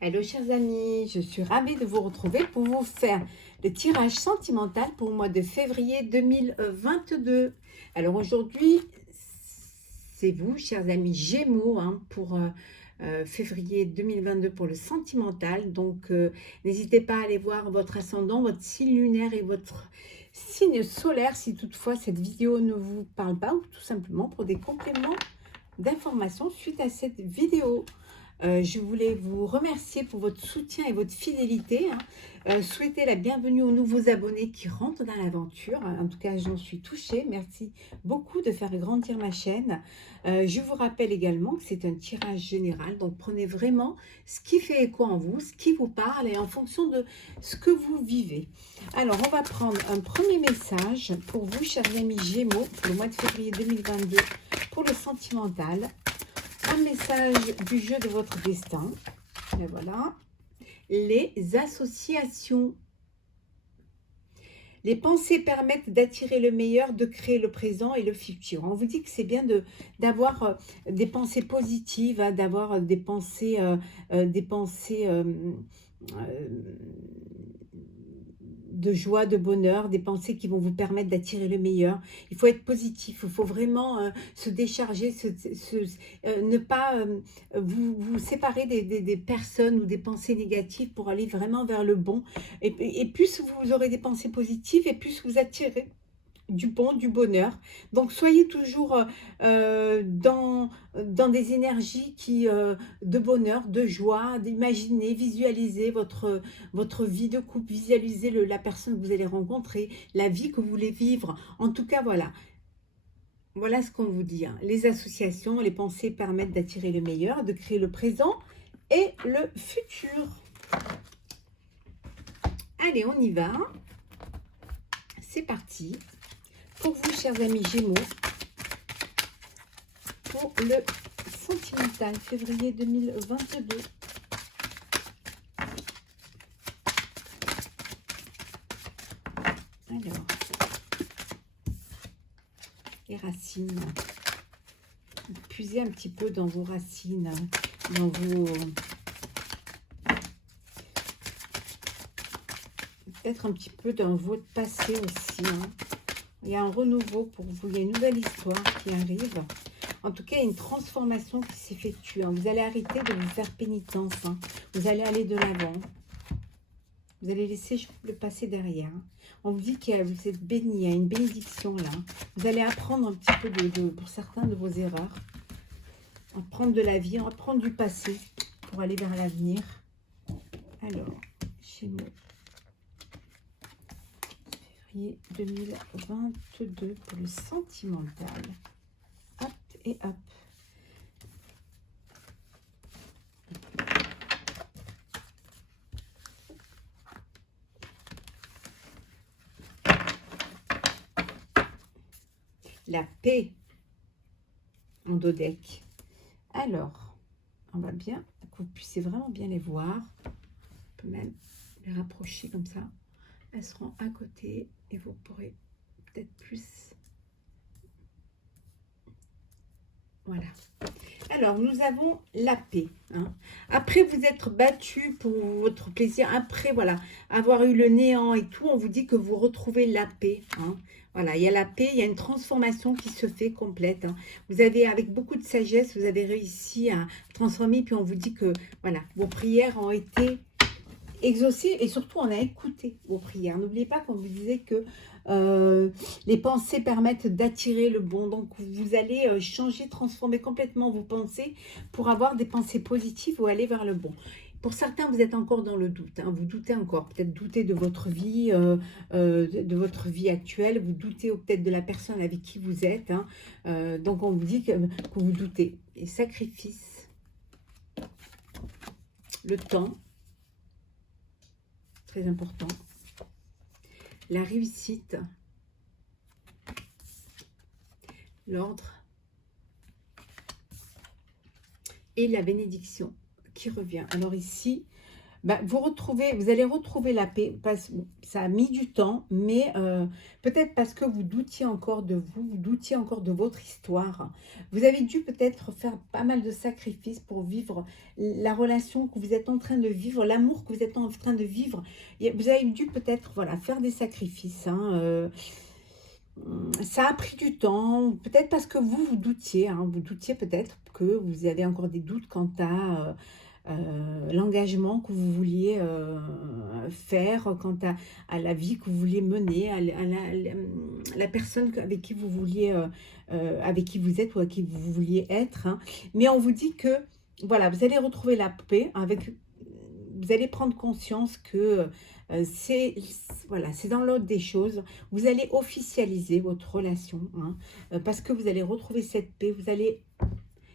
Hello chers amis, je suis ravie de vous retrouver pour vous faire le tirage sentimental pour le mois de février 2022. Alors aujourd'hui, c'est vous chers amis Gémeaux pour février 2022 pour le sentimental. Donc n'hésitez pas à aller voir votre ascendant, votre signe lunaire et votre signe solaire si toutefois cette vidéo ne vous parle pas ou tout simplement pour des compléments d'informations suite à cette vidéo. Je voulais vous remercier pour votre soutien et votre fidélité. Souhaiter la bienvenue aux nouveaux abonnés qui rentrent dans l'aventure. En tout cas, j'en suis touchée. Merci beaucoup de faire grandir ma chaîne. Je vous rappelle également que c'est un tirage général. Donc, prenez vraiment ce qui fait écho en vous, ce qui vous parle et en fonction de ce que vous vivez. Alors, on va prendre un premier message pour vous, chers amis Gémeaux, pour le mois de février 2022, pour le sentimental. Un message du jeu de votre destin. Et voilà. Les associations. Les pensées permettent d'attirer le meilleur, de créer le présent et le futur. On vous dit que c'est bien d'avoir des pensées positives, d'avoir des pensées, de joie, de bonheur, des pensées qui vont vous permettre d'attirer le meilleur. Il faut être positif, il faut vraiment se décharger, ne pas vous séparer des personnes ou des pensées négatives pour aller vraiment vers le bon. Et plus vous aurez des pensées positives, et plus vous attirez du bon, du bonheur. Donc soyez toujours dans des énergies de bonheur, de joie, d'imaginer, visualiser votre vie de couple, visualiser la personne que vous allez rencontrer, la vie que vous voulez vivre. En tout cas, voilà. Voilà ce qu'on vous dit. Les associations, les pensées permettent d'attirer le meilleur, de créer le présent et le futur. Allez, on y va. C'est parti. Pour vous, chers amis Gémeaux, pour le sentimental, février 2022. Alors, les racines. Puisez un petit peu dans vos racines, dans vos... peut-être un petit peu dans votre passé aussi. Il y a un renouveau pour vous, il y a une nouvelle histoire qui arrive. En tout cas, il y a une transformation qui s'effectue. Vous allez arrêter de vous faire pénitence. Vous allez aller de l'avant. Vous allez laisser le passé derrière. On vous dit que vous êtes béni, il y a une bénédiction là. Vous allez apprendre un petit peu pour certains de vos erreurs. Apprendre de la vie, apprendre du passé pour aller vers l'avenir. Alors, Gémeaux. Février 2022 pour le sentimental. Hop et hop. La paix en dos deck. Alors, on va bien, que vous puissiez vraiment bien les voir. On peut même les rapprocher comme ça. Elles seront à côté et vous pourrez peut-être plus... Voilà. Alors, nous avons la paix. Après vous être battu pour votre plaisir, après, voilà, avoir eu le néant et tout, on vous dit que vous retrouvez la paix. Voilà, il y a la paix, il y a une transformation qui se fait complète. Vous avez, avec beaucoup de sagesse, vous avez réussi à transformer, puis on vous dit que, voilà, vos prières ont été exaucées et surtout, on a écouté vos prières. N'oubliez pas qu'on vous disait que les pensées permettent d'attirer le bon. Donc, vous allez changer, transformer complètement vos pensées pour avoir des pensées positives ou aller vers le bon. Pour certains, vous êtes encore dans le doute. Vous doutez encore. Peut-être doutez de votre vie, de votre vie actuelle. Vous doutez peut-être de la personne avec qui vous êtes. Donc, on vous dit que vous doutez. Et sacrifice, le temps, très important. La réussite, l'ordre et la bénédiction qui revient. Alors ici, bah, vous allez retrouver la paix. Ça a mis du temps, mais peut-être parce que vous doutiez encore de vous, vous doutiez encore de votre histoire. Vous avez dû peut-être faire pas mal de sacrifices pour vivre la relation que vous êtes en train de vivre, l'amour que vous êtes en train de vivre. Vous avez dû peut-être voilà, faire des sacrifices. Hein, ça a pris du temps, peut-être parce que vous doutiez, hein, vous doutiez peut-être que vous avez encore des doutes quant à l'engagement que vous vouliez faire, quant à la vie que vous vouliez mener, la personne avec qui vous vouliez, avec qui vous êtes ou avec qui vous vouliez être. Hein. Mais on vous dit que voilà, vous allez retrouver la paix avec, vous allez prendre conscience que voilà, c'est dans l'ordre des choses. Vous allez officialiser votre relation, hein, parce que vous allez retrouver cette paix. Vous allez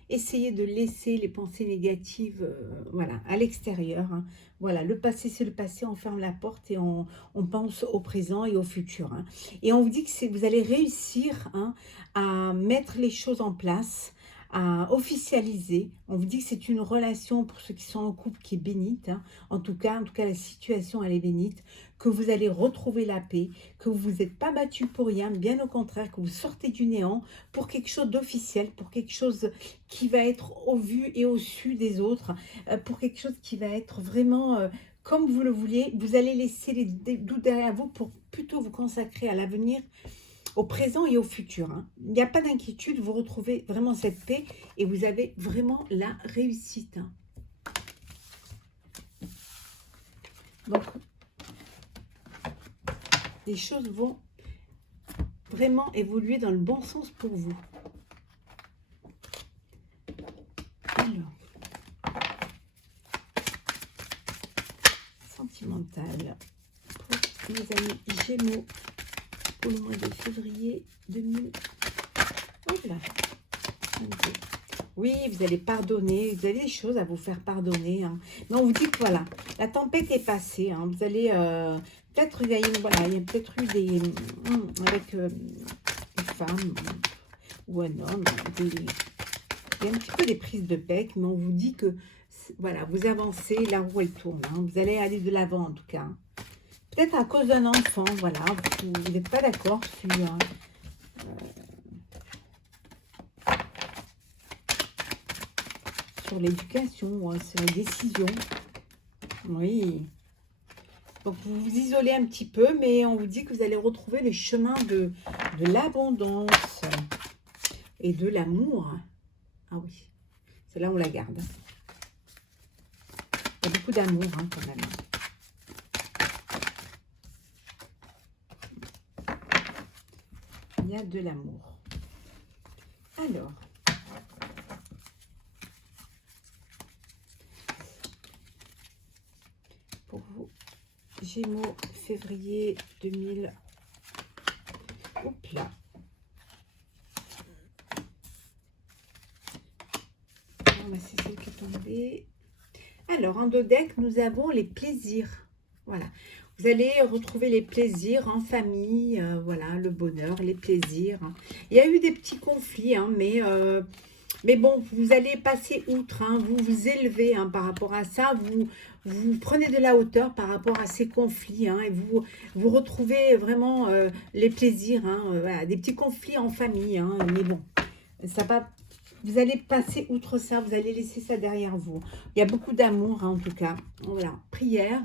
essayer de laisser les pensées négatives voilà, à l'extérieur. Hein. Voilà, le passé, c'est le passé, on ferme la porte et on pense au présent et au futur. Hein. Et on vous dit que vous allez réussir hein, à mettre les choses en place, à officialiser. On vous dit que c'est une relation pour ceux qui sont en couple qui est bénite. Hein. En tout cas, la situation, elle est bénite. Que vous allez retrouver la paix, que vous vous êtes pas battu pour rien, bien au contraire, que vous sortez du néant pour quelque chose d'officiel, pour quelque chose qui va être au vu et au su des autres, pour quelque chose qui va être vraiment comme vous le vouliez. Vous allez laisser les doutes derrière vous pour plutôt vous consacrer à l'avenir, au présent et au futur. Hein. Il n'y a pas d'inquiétude, vous retrouvez vraiment cette paix et vous avez vraiment la réussite. Hein. Donc, les choses vont vraiment évoluer dans le bon sens pour vous. Alors, sentimental pour mes amis Gémeaux pour le mois de février 2000. Voilà. Oui, vous allez pardonner, vous avez des choses à vous faire pardonner. Hein. Mais on vous dit que voilà, la tempête est passée. Hein. Vous allez peut-être, il y a peut-être eu des avec une femme ou un homme, il y a un petit peu des prises de bec, mais on vous dit que voilà, vous avancez, la roue elle tourne. Hein. Vous allez aller de l'avant en tout cas. Peut-être à cause d'un enfant, voilà, vous n'êtes pas d'accord sur l'éducation, sur les décisions. Oui. Donc, vous vous isolez un petit peu, mais on vous dit que vous allez retrouver les chemins de l'abondance et de l'amour. Ah oui, celle-là, on la garde. Il y a beaucoup d'amour, hein, quand même. Il y a de l'amour. Alors, pour vous, Gémeaux, février 2000. Oups là. C'est celle qui est tombée. Alors, en deux decks, nous avons les plaisirs. Voilà. Vous allez retrouver les plaisirs en famille, voilà, le bonheur, les plaisirs. Il y a eu des petits conflits, hein, mais bon, vous allez passer outre, hein, vous vous élevez hein, par rapport à ça, vous prenez de la hauteur par rapport à ces conflits, hein, et vous retrouvez vraiment les plaisirs, hein, voilà, des petits conflits en famille, hein, mais bon, ça va, vous allez passer outre ça, vous allez laisser ça derrière vous. Il y a beaucoup d'amour, hein, en tout cas. Voilà, prière.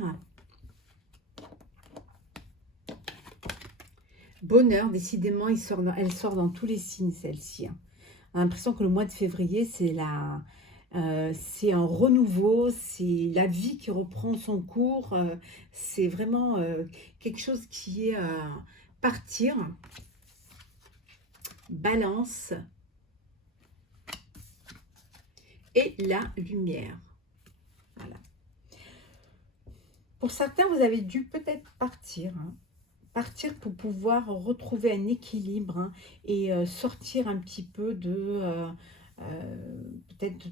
Bonheur, décidément, elle sort dans tous les signes, celle-ci. Hein. On a l'impression que le mois de février, c'est un renouveau, c'est la vie qui reprend son cours. C'est vraiment quelque chose qui est partir. Balance. Et la lumière. Voilà. Pour certains, vous avez dû peut-être partir. Hein. Partir pour pouvoir retrouver un équilibre hein, et sortir un petit peu de peut-être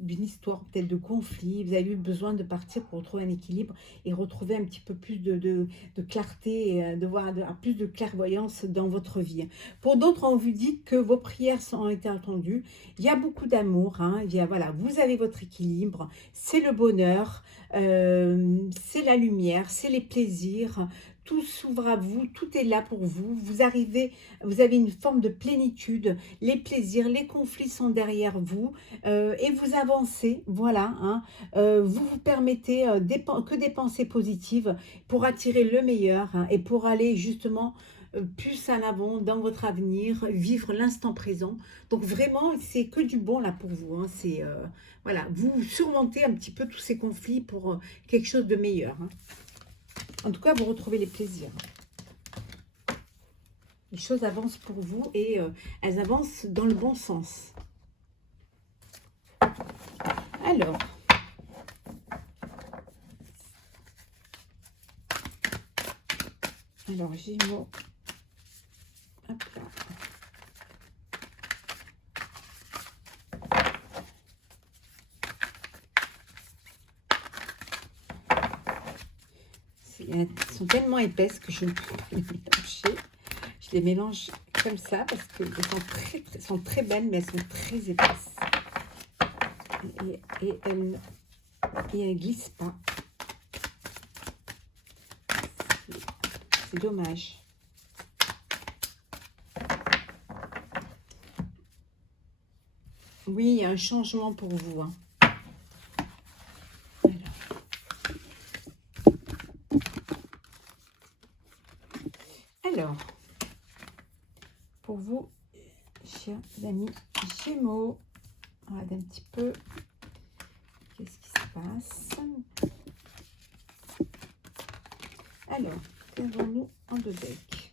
d'une histoire peut-être de conflit, vous avez eu besoin de partir pour retrouver un équilibre et retrouver un petit peu plus de clarté, et de voir plus de clairvoyance dans votre vie. Pour d'autres, on vous dit que vos prières ont été entendues, il y a beaucoup d'amour, hein, voilà, vous avez votre équilibre, c'est le bonheur, c'est la lumière, c'est les plaisirs, tout s'ouvre à vous, tout est là pour vous, vous arrivez, vous avez une forme de plénitude, les plaisirs, les conflits sont derrière vous, et vous avancez, voilà, hein, vous vous permettez que des pensées positives pour attirer le meilleur, hein, et pour aller justement plus en avant dans votre avenir, vivre l'instant présent. Donc vraiment, c'est que du bon là pour vous, hein, c'est voilà, vous surmontez un petit peu tous ces conflits pour quelque chose de meilleur, hein. En tout cas, vous retrouvez les plaisirs. Les choses avancent pour vous et elles avancent dans le bon sens. Alors Gémeaux. Hop là. Elles sont tellement épaisses que je ne peux pas les mélanger. Je les mélange comme ça parce qu'elles sont très belles, mais elles sont très épaisses. Et elles ne glissent pas. C'est dommage. Oui, il y a un changement pour vous, hein. Alors, pour vous, chers amis Gémeaux, on regarde un petit peu qu'est-ce qui se passe. Alors, qu'avons-nous en deux decks?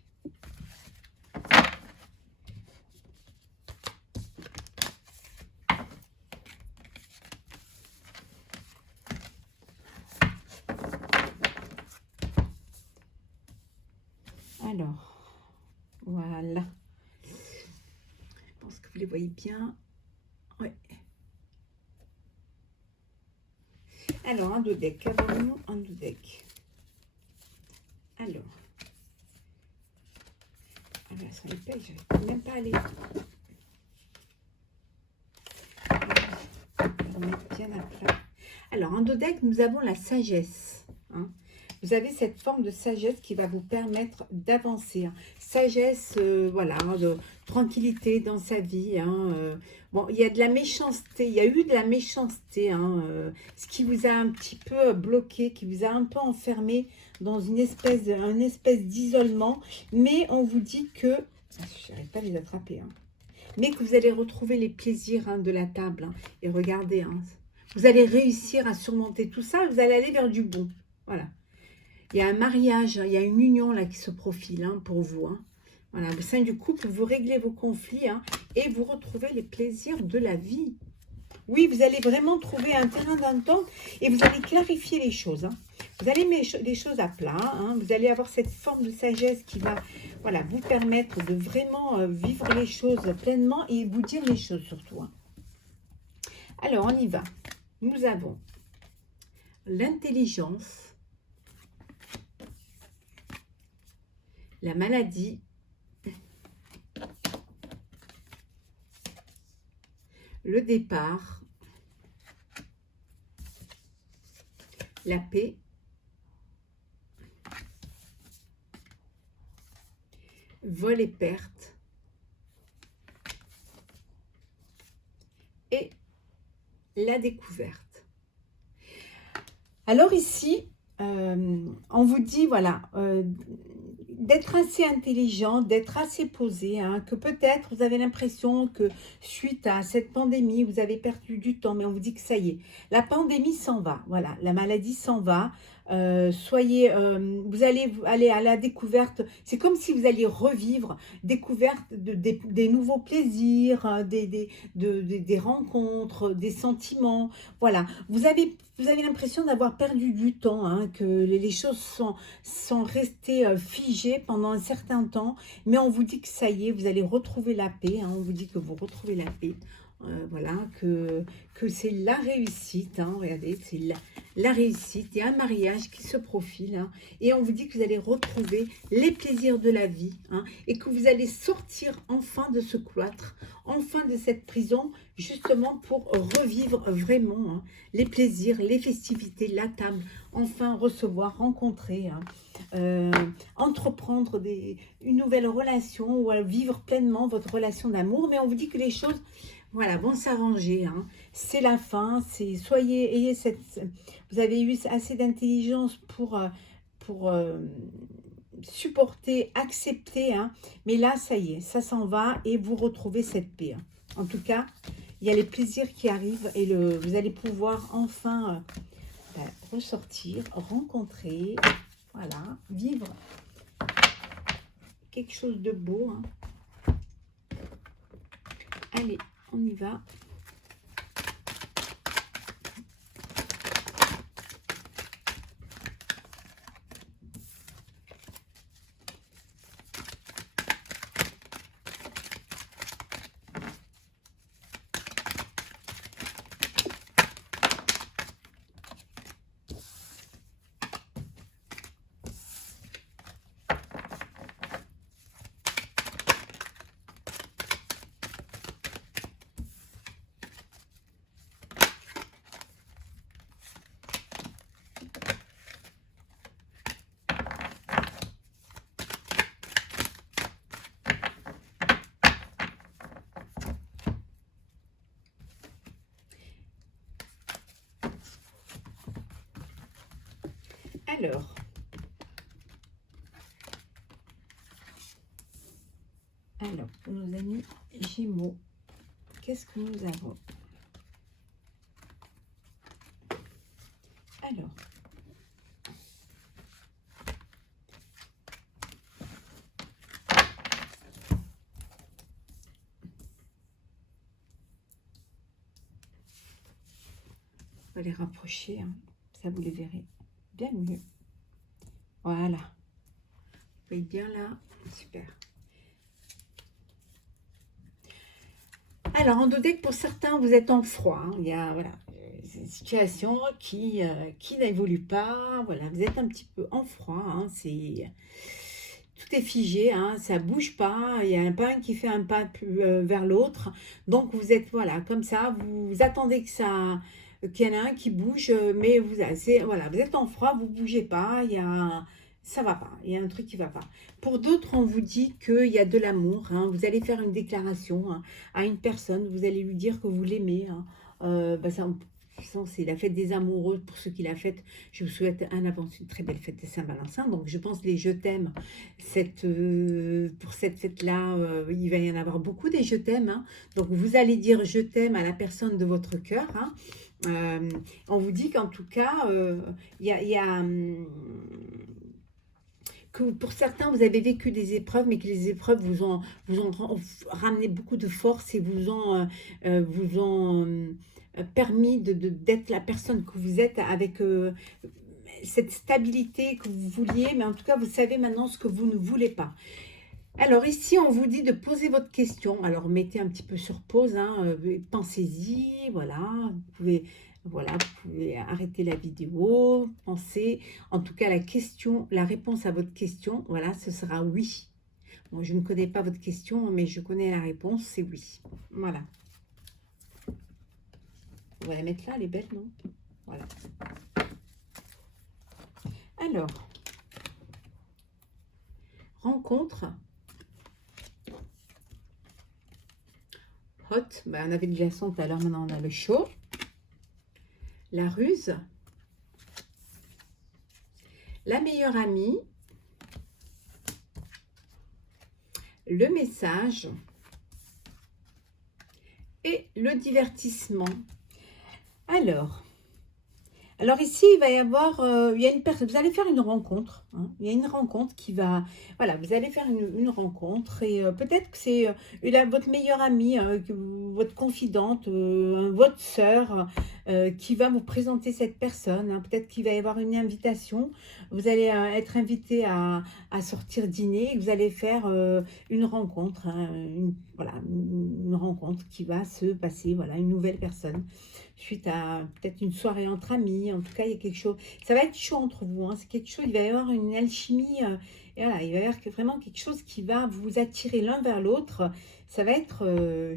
Alors, voilà. Je pense que vous les voyez bien. Ouais. Alors, un deux decks. Qu'avons-nous en deux decks? Alors, elles sont épais, je ne vais même pas aller. Je vais mettre bien à plat. Alors, en deux decks, nous avons la sagesse, hein. Vous avez cette forme de sagesse qui va vous permettre d'avancer, hein. Sagesse, voilà, de tranquillité dans sa vie, hein. Bon, il y a de la méchanceté, il y a eu de la méchanceté, hein, ce qui vous a un petit peu bloqué, qui vous a un peu enfermé dans une espèce d'isolement. Mais on vous dit que, je n'arrive pas à les attraper, hein, mais que vous allez retrouver les plaisirs, hein, de la table, hein. Et regardez, hein, vous allez réussir à surmonter tout ça, vous allez aller vers du bon. Voilà. Il y a un mariage, il y a une union là qui se profile, hein, pour vous, hein. Voilà, au sein du couple, vous réglez vos conflits, hein, et vous retrouvez les plaisirs de la vie. Oui, vous allez vraiment trouver un terrain d'entente et vous allez clarifier les choses, hein. Vous allez mettre les choses à plat, hein. Vous allez avoir cette forme de sagesse qui va, voilà, vous permettre de vraiment vivre les choses pleinement et vous dire les choses surtout, hein. Alors, on y va. Nous avons l'intelligence, la maladie, le départ, la paix, vol et perte, et la découverte. Alors ici, on vous dit, voilà, d'être assez intelligent, d'être assez posé, hein, que peut-être vous avez l'impression que suite à cette pandémie, vous avez perdu du temps, mais on vous dit que ça y est, la pandémie s'en va, voilà, la maladie s'en va. Soyez, vous allez aller à la découverte, c'est comme si vous alliez revivre, découverte des nouveaux plaisirs, hein, des rencontres, des sentiments, voilà, vous avez l'impression d'avoir perdu du temps, hein, que les choses sont restées figées pendant un certain temps, mais on vous dit que ça y est, vous allez retrouver la paix, hein, on vous dit que vous retrouvez la paix. voilà, que c'est la réussite, hein, regardez, c'est la réussite, il y a un mariage qui se profile, hein, et on vous dit que vous allez retrouver les plaisirs de la vie, hein, et que vous allez sortir enfin de ce cloître, enfin de cette prison, justement pour revivre vraiment, hein, les plaisirs, les festivités, la table, enfin recevoir, rencontrer, hein, entreprendre une nouvelle relation ou à vivre pleinement votre relation d'amour. Mais on vous dit que les choses, voilà, vont s'arranger, hein. C'est la fin, ayez vous avez eu assez d'intelligence pour supporter, accepter, hein. Mais là, ça y est, ça s'en va et vous retrouvez cette paix, hein. En tout cas, il y a les plaisirs qui arrivent et vous allez pouvoir enfin ressortir, rencontrer, voilà, vivre quelque chose de beau, hein. Allez, on y va. Alors, pour nos amis Gémeaux, qu'est-ce que nous avons? Alors, on va les rapprocher, hein. Ça vous les verrez bien mieux. Voilà. Vous voyez bien là, super. Alors, en doute que pour certains, vous êtes en froid, hein. Il y a voilà, une situation qui n'évolue pas. Voilà, vous êtes un petit peu en froid, hein. Tout est figé, hein, ça bouge pas. Il y a pas un qui fait un pas plus, vers l'autre. Donc, vous êtes voilà, comme ça. Vous attendez qu'il y en ait un qui bouge, mais voilà, vous êtes en froid, vous bougez pas. Ça va pas. Il y a un truc qui va pas. Pour d'autres, on vous dit qu'il y a de l'amour, hein. Vous allez faire une déclaration, hein, à une personne. Vous allez lui dire que vous l'aimez, hein. C'est la fête des amoureux pour ceux qui la fêtent. Je vous souhaite un avance, une très belle fête de Saint-Valentin. Donc, je pense les je t'aime. Pour cette fête-là, il va y en avoir beaucoup des je t'aime, hein. Donc, vous allez dire je t'aime à la personne de votre cœur, hein. On vous dit qu'en tout cas, il y a que pour certains, vous avez vécu des épreuves, mais que les épreuves vous ont ramené beaucoup de force et vous ont permis d'être la personne que vous êtes avec cette stabilité que vous vouliez, mais en tout cas, vous savez maintenant ce que vous ne voulez pas. Alors ici, on vous dit de poser votre question. Alors mettez un petit peu sur pause, hein, pensez-y, voilà, vous pouvez arrêter la vidéo, pensez. En tout cas, la réponse à votre question, voilà, ce sera oui. Bon, je ne connais pas votre question, mais je connais la réponse, c'est oui. Voilà. On va la mettre là, elle est belle, non? Voilà. Alors, rencontre. Hot, ben, on avait le glaçon tout à l'heure, maintenant on a le chaud. La ruse. La meilleure amie. Le message. Et le divertissement. Alors, Alors ici, il va y avoir, il y a une personne, vous allez faire une rencontre, hein. Il y a une rencontre qui va, voilà, vous allez faire une rencontre et peut-être que c'est votre meilleure amie, votre confidente, votre sœur qui va vous présenter cette personne, hein. Peut-être qu'il va y avoir une invitation, vous allez être invité à sortir dîner et vous allez faire une rencontre, hein, voilà, une rencontre qui va se passer, voilà, une nouvelle personne suite à peut-être une soirée entre amis. En tout cas, il y a quelque chose. Ça va être chaud entre vous, hein. C'est quelque chose, il va y avoir une alchimie. Et voilà, il va y avoir vraiment quelque chose qui va vous attirer l'un vers l'autre. Ça va être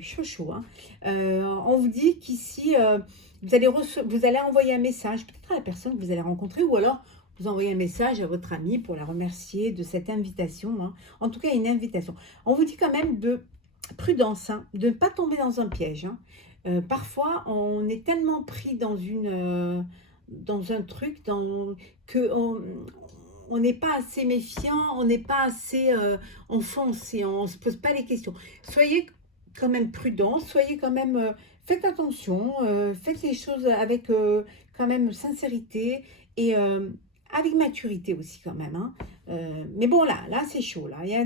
chaud, chaud, hein. On vous dit qu'ici, vous allez envoyer un message, peut-être à la personne que vous allez rencontrer, ou alors vous envoyez un message à votre amie pour la remercier de cette invitation, hein. En tout cas, une invitation. On vous dit quand même de prudence, hein, de ne pas tomber dans un piège, hein. Parfois, on est tellement pris dans un truc, que on n'est pas assez méfiant, on n'est pas assez enfoncé, on ne se pose pas les questions. Soyez quand même prudent, soyez quand même, faites attention, faites les choses avec quand même sincérité et avec maturité aussi quand même, hein. Mais bon, là c'est chaud, là, il y a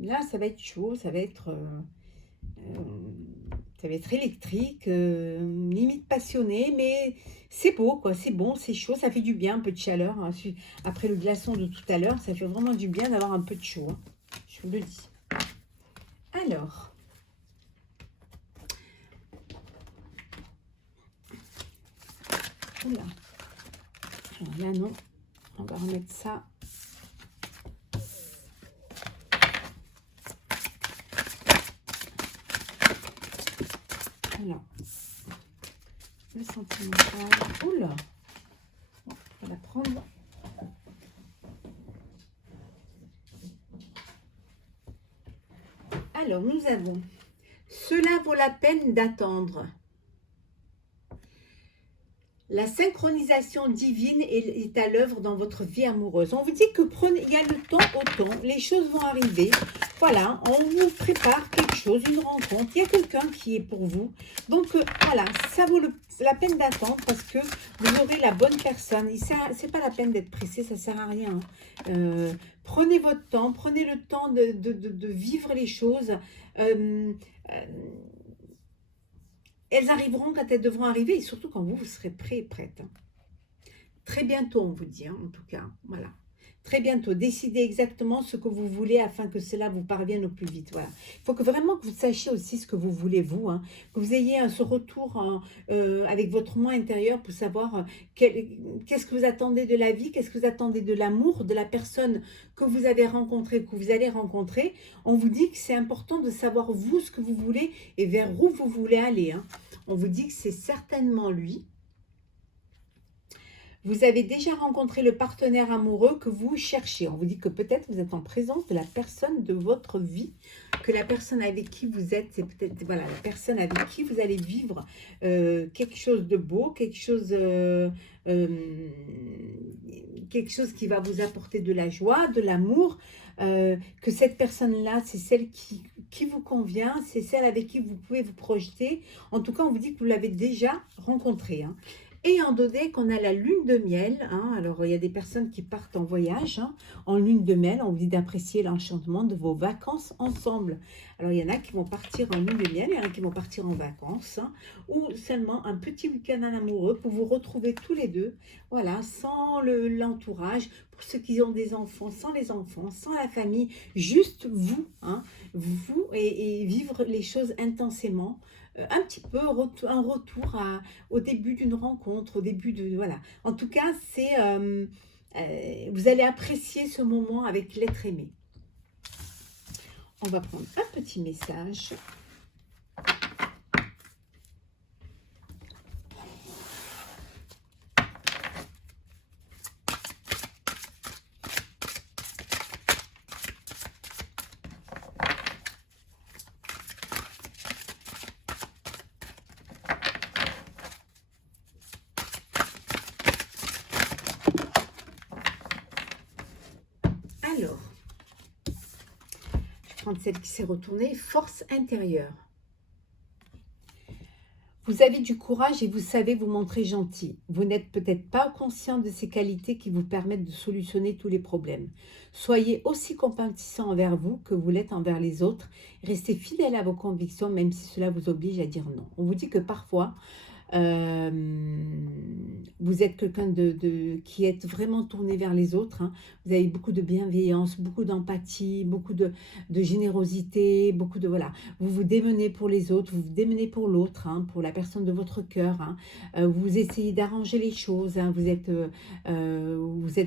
là ça va être chaud, euh, ça va être électrique, limite passionné, mais c'est beau, quoi. C'est bon, c'est chaud, ça fait du bien, un peu de chaleur, hein. Après le glaçon de tout à l'heure, ça fait vraiment du bien d'avoir un peu de chaud, hein. Je vous le dis. Alors, oula. Alors là, non, on va remettre ça. Alors, le sentimental. Oula, on va la prendre. Alors, nous avons cela vaut la peine d'attendre. La synchronisation divine est à l'œuvre dans votre vie amoureuse. On vous dit que il y a le temps au temps, les choses vont arriver. Voilà, on vous prépare quelque chose, une rencontre. Il y a quelqu'un qui est pour vous. Donc voilà, ça vaut la peine d'attendre parce que vous aurez la bonne personne. C'est pas la peine d'être pressé, ça sert à rien, hein. Prenez votre temps, prenez le temps de vivre les choses. Euh, euh, Elles arriveront quand elles devront arriver et surtout quand vous serez prêt et prête, hein. Très bientôt, on vous dit, hein, en tout cas. Voilà. Très bientôt. Décidez exactement ce que vous voulez afin que cela vous parvienne au plus vite. Voilà. Il faut que vraiment que vous sachiez aussi ce que vous voulez, vous, hein. Que vous ayez ce retour avec votre moi intérieur pour savoir qu'est-ce que vous attendez de la vie, qu'est-ce que vous attendez de l'amour, de la personne que vous avez rencontrée, que vous allez rencontrer. On vous dit que c'est important de savoir, vous, ce que vous voulez et vers où vous voulez aller, hein. On vous dit que c'est certainement lui. Vous avez déjà rencontré le partenaire amoureux que vous cherchez. On vous dit que peut-être vous êtes en présence de la personne de votre vie, que la personne avec qui vous êtes, c'est peut-être voilà, la personne avec qui vous allez vivre quelque chose de beau, quelque chose qui va vous apporter de la joie, de l'amour, que cette personne-là, c'est celle qui vous convient, c'est celle avec qui vous pouvez vous projeter. En tout cas, on vous dit que vous l'avez déjà rencontré, hein. Et en donné qu'on a la lune de miel, hein. Alors il y a des personnes qui partent en voyage, hein, en lune de miel. On vous dit d'apprécier l'enchantement de vos vacances ensemble. Alors il y en a qui vont partir en lune de miel, il y en a qui vont partir en vacances, hein, ou seulement un petit week-end en amoureux pour vous retrouver tous les deux, voilà, sans l'entourage, pour ceux qui ont des enfants, sans les enfants, sans la famille, juste vous, hein, vous et vivre les choses intensément. Un petit peu un retour au début d'une rencontre, au début de... Voilà. En tout cas, vous allez apprécier ce moment avec l'être aimé. On va prendre un petit message. Alors, je vais prendre celle qui s'est retournée. Force intérieure. Vous avez du courage et vous savez vous montrer gentil. Vous n'êtes peut-être pas conscient de ces qualités qui vous permettent de solutionner tous les problèmes. Soyez aussi compatissant envers vous que vous l'êtes envers les autres. Restez fidèle à vos convictions, même si cela vous oblige à dire non. On vous dit que parfois, euh, vous êtes quelqu'un qui est vraiment tourné vers les autres, hein. Vous avez beaucoup de bienveillance, beaucoup d'empathie, beaucoup de générosité, beaucoup de... Voilà. Vous vous démenez pour les autres, vous vous démenez pour l'autre, hein, pour la personne de votre cœur, hein. Vous essayez d'arranger les choses, hein. Vous êtes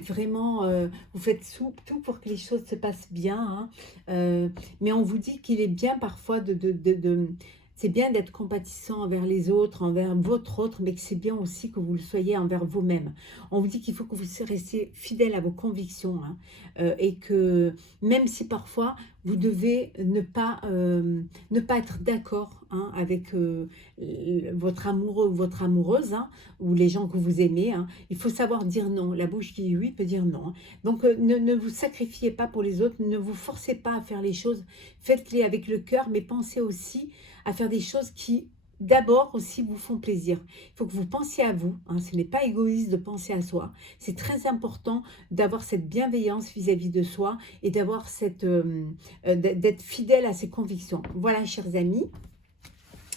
vraiment... vous faites tout pour que les choses se passent bien, hein. Mais on vous dit qu'il est bien parfois c'est bien d'être compatissant envers les autres, envers votre autre, mais que c'est bien aussi que vous le soyez envers vous-même. On vous dit qu'il faut que vous restiez fidèle à vos convictions, hein, et que même si parfois vous devez ne pas être d'accord, hein, avec votre amoureux ou votre amoureuse, hein, ou les gens que vous aimez, hein, il faut savoir dire non. La bouche qui dit oui peut dire non, hein. Donc ne vous sacrifiez pas pour les autres, ne vous forcez pas à faire les choses, faites-les avec le cœur, mais pensez aussi à faire des choses qui, d'abord, aussi vous font plaisir. Il faut que vous pensiez à vous, hein. Ce n'est pas égoïste de penser à soi. C'est très important d'avoir cette bienveillance vis-à-vis de soi et d'avoir d'être fidèle à ses convictions. Voilà, chers amis.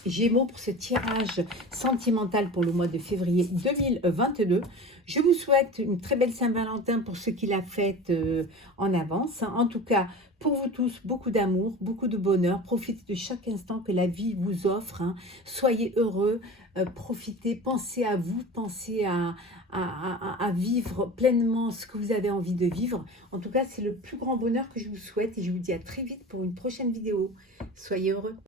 Gémeaux, pour ce tirage sentimental pour le mois de février 2022. Je vous souhaite une très belle Saint-Valentin pour ceux qui la fêtent en avance. En tout cas, pour vous tous, beaucoup d'amour, beaucoup de bonheur. Profitez de chaque instant que la vie vous offre, hein. Soyez heureux, profitez, pensez à vous, pensez à vivre pleinement ce que vous avez envie de vivre. En tout cas, c'est le plus grand bonheur que je vous souhaite et je vous dis à très vite pour une prochaine vidéo. Soyez heureux.